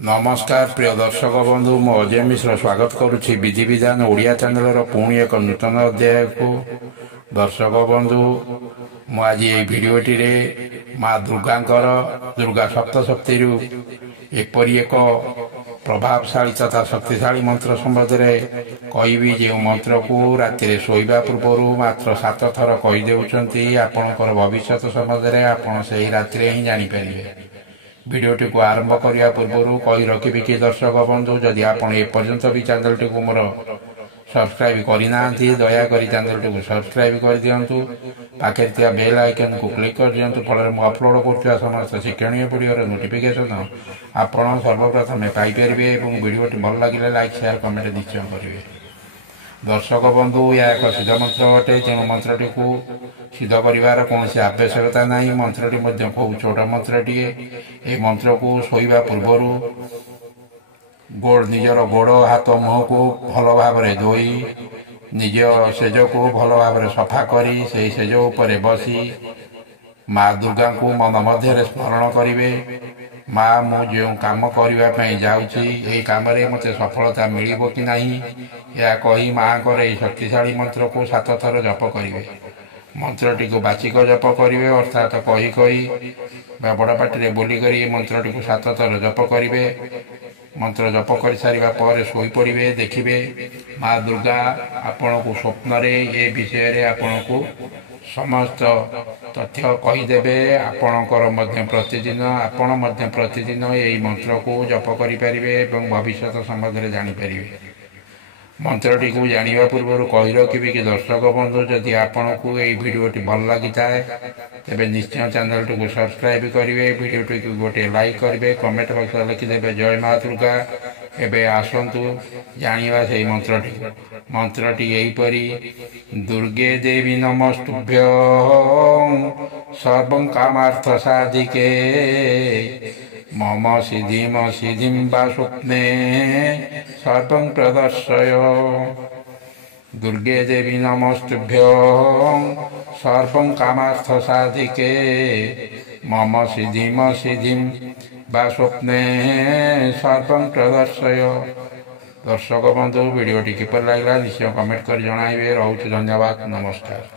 नमस्कार प्रिय दर्शक बंधु मु अजय मिश्र स्वागत करुच्ची विधि विधान ओडिया चैनल पुणी एक नूतन अध्याय को। दर्शक बंधु मु आज ये भिडियोटी रे माँ दुर्गांकर दुर्गा सप्तशक्ति एपरी एक प्रभावशाली तथा शक्तिशाली मंत्र संबंध में कहबी जो मंत्र को राति शोवा पूर्व मात्र 7 थर कहीदे आपणकर भविष्य संबंध में आपड़ से राति ही जानीपर। भिडियोटी को आरंभ करने पूर्व कही रखी कि दर्शक बंधु जदि आपड़ एपर्यंत भी चैनल टी मोर सब्सक्राइब करना दयाकोरी चैनल टी सब्सक्राइब कर दिंतु पाखे बेल आइकन को क्लिक कर दिंतु फल मुझे अपलोड कर समस्त शिक्षणीय भिडियो नोटिफिकेशन आपड़ सर्वप्रथम पाइपर। भिडियोटी भल लगे लाइक शेयर कमेंट निश्चय करेंगे। दर्शक बंधु यह एक सिद्ध मंत्र अटे तेणु मंत्रटी को सिद्ध कर कौन आवश्यकता ना। मंत्रटी खूब छोट मंत्रटीए। ये मंत्र को शोवा पूर्व निजर गोड़ हाथ मुह को भल भाव धोई निज सेज को भल भाव सफा करी से सेज उपर बसी माँ दुर्गा को मन मध्य स्मरण करेंगे। माँ मु जो कम करने जाऊँगी कम मत सफलता मिल कि ना या कही माँ को शक्तिशाली मंत्र को 7 थर जप करेंगे। मंत्रटी को बाचिक जप करेंगे अर्थात कही कही बड़ पाटी बोलिक मंत्रटी को 7 थर जप करेंगे। मंत्र जप कर सारा पर शोपड़े देखिए माँ दुर्गा आपण को स्वप्न ये विषय आपण को समस्त तथ्य कहीदेवे। आपणकर प्रतिदिन यही मंत्र को जप करें भविष्य संबंध में जानीपर। मंत्रटी को जाना पूर्व कही रखी कि दर्शक बंधु जदि आपण को यही भिडियोटी भल लगी थाए तेज निश्चय चैनल टी को सब्सक्राइब करेंगे। भिडियोटी को गोटे लाइक करेंगे कमेंट बक्स लिखिदेवे जय माँ दुर्गा। एबे आसतु जानिबा से मंत्रटी यहीपरी दुर्गे देवी नमस्तुभ्य सर्वं कामार्थ साधिके मम सिद्धिं वा स्वप्ने सर्वं प्रदर्शय। दुर्गे देवी नमस्तुभ्य सर्वं कामार्थ साधिके मम सिद्धिं वा स्वप्ने सर्वं प्रदर्शय। दर्शक बंधु भिडियोटी किपर लगे निश्चय कमेंट कर जणाइबे। रोचु धन्यवाद नमस्कार।